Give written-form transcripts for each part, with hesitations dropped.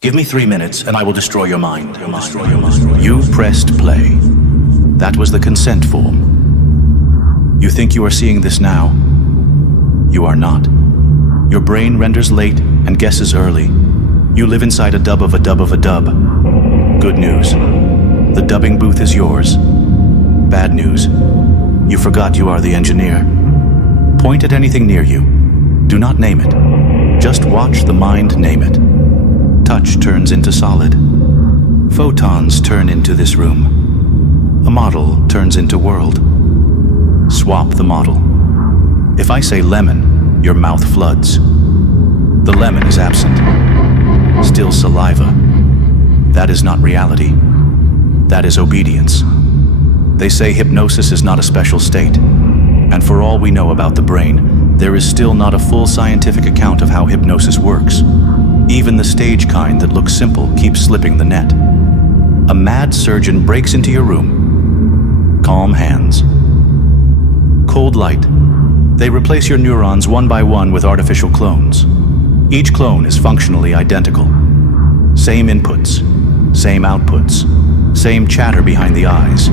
Give me 3 minutes and I will destroy your mind. You pressed play. That was the consent form. You think you are seeing this now? You are not. Your brain renders late and guesses early. You live inside a dub of a dub of a dub. Good news. The dubbing booth is yours. Bad news. You forgot you are the engineer. Point at anything near you. Do not name it. Just watch the mind name it. Touch turns into solid. Photons turn into this room. A model turns into world. Swap the model. If I say lemon, your mouth floods. The lemon is absent. Still saliva. That is not reality. That is obedience. They say hypnosis is not a special state. And for all we know about the brain, there is still not a full scientific account of how hypnosis works. Even the stage kind that looks simple keeps slipping the net. A mad surgeon breaks into your room. Calm hands. Cold light. They replace your neurons one by one with artificial clones. Each clone is functionally identical. Same inputs, same outputs, same chatter behind the eyes.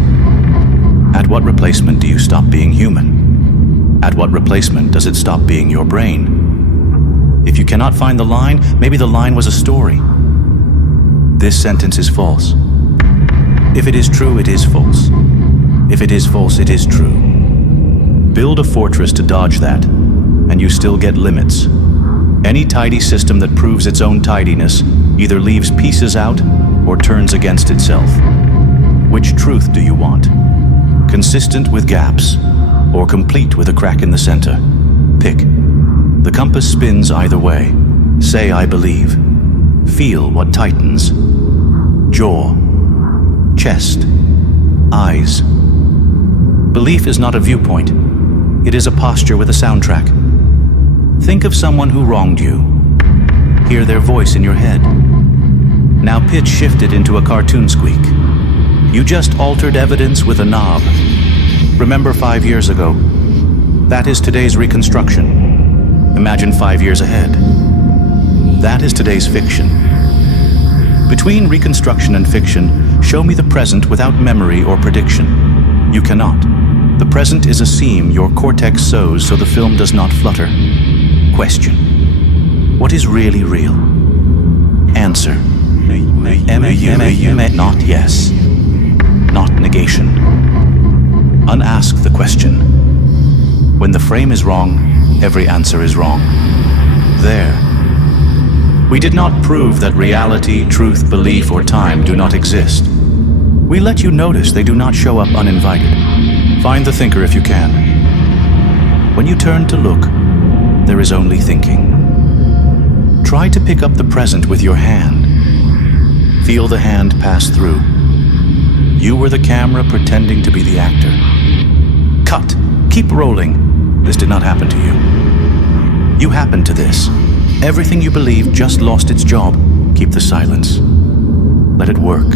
At what replacement do you stop being human? At what replacement does it stop being your brain? If you cannot find the line, maybe the line was a story. This sentence is false. If it is true, it is false. If it is false, it is true. Build a fortress to dodge that, and you still get limits. Any tidy system that proves its own tidiness either leaves pieces out or turns against itself. Which truth do you want? Consistent with gaps, or complete with a crack in the center? Pick. The compass spins either way. Say, I believe. Feel what tightens. Jaw, chest, eyes. Belief is not a viewpoint. It is a posture with a soundtrack. Think of someone who wronged you. Hear their voice in your head. Now pitch shifted into a cartoon squeak. You just altered evidence with a knob. Remember 5 years ago. That is today's reconstruction. Imagine 5 years ahead. That is today's fiction. Between reconstruction and fiction, show me the present without memory or prediction. You cannot. The present is a seam your cortex sews so the film does not flutter. Question. What is really real? Answer. Not yes. Not negation. Unask the question. When the frame is wrong, every answer is wrong. There. We did not prove that reality, truth, belief, or time do not exist. We let you notice they do not show up uninvited. Find the thinker if you can. When you turn to look, there is only thinking. Try to pick up the present with your hand. Feel the hand pass through. You were the camera pretending to be the actor. Cut. Keep rolling. This did not happen to you. You happened to this. Everything you believed just lost its job. Keep the silence. Let it work.